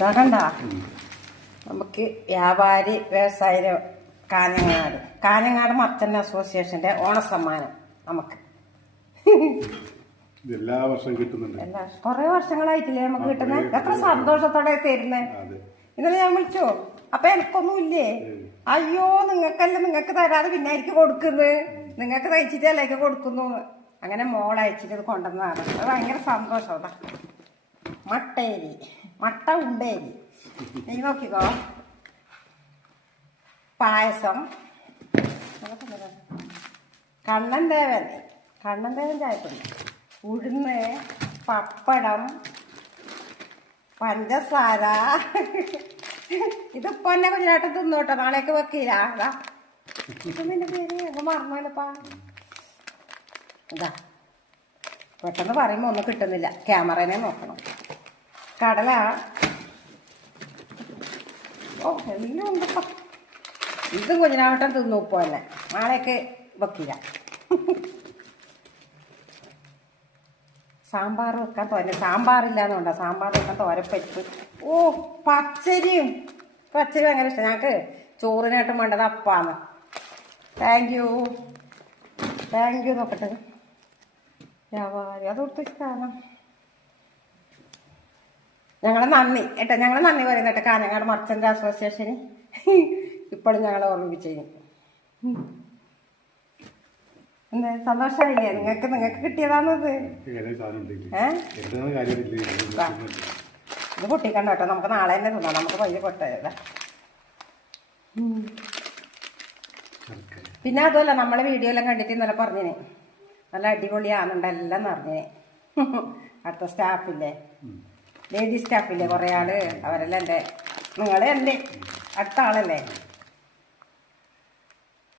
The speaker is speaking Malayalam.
ഇതാ കണ്ട നമുക്ക് വ്യാപാരി വ്യവസായ കാഞ്ഞങ്ങാട് മർച്ചന്റ് അസോസിയേഷന്റെ ഓണസമ്മാനം നമുക്ക് എല്ലാ വർഷവും കിട്ടുന്നുണ്ട്. കൊറേ വർഷങ്ങളായിട്ടില്ലേ നമുക്ക് കിട്ടുന്നത്. എത്ര സന്തോഷത്തോടെ തരുന്നേ. ഇന്നലെ ഞാൻ വിളിച്ചോ, അപ്പൊ എനിക്കൊന്നുമില്ലേ. അയ്യോ നിങ്ങൾക്കല്ല, നിങ്ങൾക്ക് തരാതെ പിന്നെ എനിക്ക് കൊടുക്കുന്നത്, നിങ്ങൾക്ക് തയ്ച്ചിട്ടല്ലേ കൊടുക്കുന്നു. അങ്ങനെ മോളയച്ചിട്ട് ഇത് കൊണ്ടുവന്നതാണ്. അത് ഭയങ്കര സന്തോഷം. മട്ടേരി, മട്ട ഉണ്ടേരി, നീ നോക്കിക്കോ. പായസം, കണ്ണൻ ദേവൻ ചായപ്പൊടി, ഉഴുന്ന്, പപ്പടം, പഞ്ചസാര. ഇതിപ്പോ എന്നെ കുഞ്ഞാട്ടം തിന്നോട്ടോ, നാളേക്ക് വെക്കില്ല. അതാ നിന്റെ പേര് ഞങ്ങൾ മറന്നല്ലപ്പാ. ഇതാ പെട്ടെന്ന് പറയുമ്പോ ഒന്നും കിട്ടുന്നില്ല, ക്യാമറനെ നോക്കണം. കടല, ഓ എല്ലാം ഉണ്ടപ്പ. ഇതും കുഞ്ഞിനാവട്ടം തിന്നു ഇപ്പൊ തന്നെ, നാളേക്ക് വെക്കില്ല. സാമ്പാർ വെക്കാൻ തോര, സാമ്പാറില്ലാന്നുണ്ടോ, സാമ്പാർ വെക്കാൻ തോരപ്പരിപ്പ്. ഓ പച്ചരിയും ഭയങ്കര ഇഷ്ടം. ഞങ്ങൾക്ക് ചോറിനായിട്ടും വേണ്ടത് അപ്പാന്ന്. താങ്ക് യു നോക്കട്ടെ. വ്യാപാരി അതൊടുത്ത് ഇഷ്ടമാണ്. ഞങ്ങളെ നന്ദി കേട്ടോ, ഞങ്ങളെ നന്ദി പറയുന്ന കേട്ടോ കാഞ്ഞങ്ങാട് മർച്ചന്റ് അസോസിയേഷന്. ഇപ്പോഴും ഞങ്ങളെ ഓർമ്മിപ്പിച്ചതിന് എന്താ സന്തോഷമായില്ലേ നിങ്ങൾക്ക് കിട്ടിയതാണത്. ഇത് പൊട്ടിക്കണ്ട കേട്ടോ, നമുക്ക് നാളെ തന്നെ തിന്നാം. നമുക്ക് പയ്യെ പൊട്ടതാ. പിന്നെ അതുമല്ല, നമ്മളെ വീഡിയോ എല്ലാം കണ്ടിട്ട് ഇന്നലെ പറഞ്ഞിന് നല്ല അടിപൊളിയാണെന്നുണ്ട് എല്ലാം പറഞ്ഞിന്. അടുത്ത സ്റ്റാഫില്ലേ, ലേഡി സ്റ്റാഫില്ലേ കുറേ ആള്, അവരെല്ലാം എൻ്റെ നിങ്ങളെ എൻ്റെ അടുത്ത ആളല്ലേ.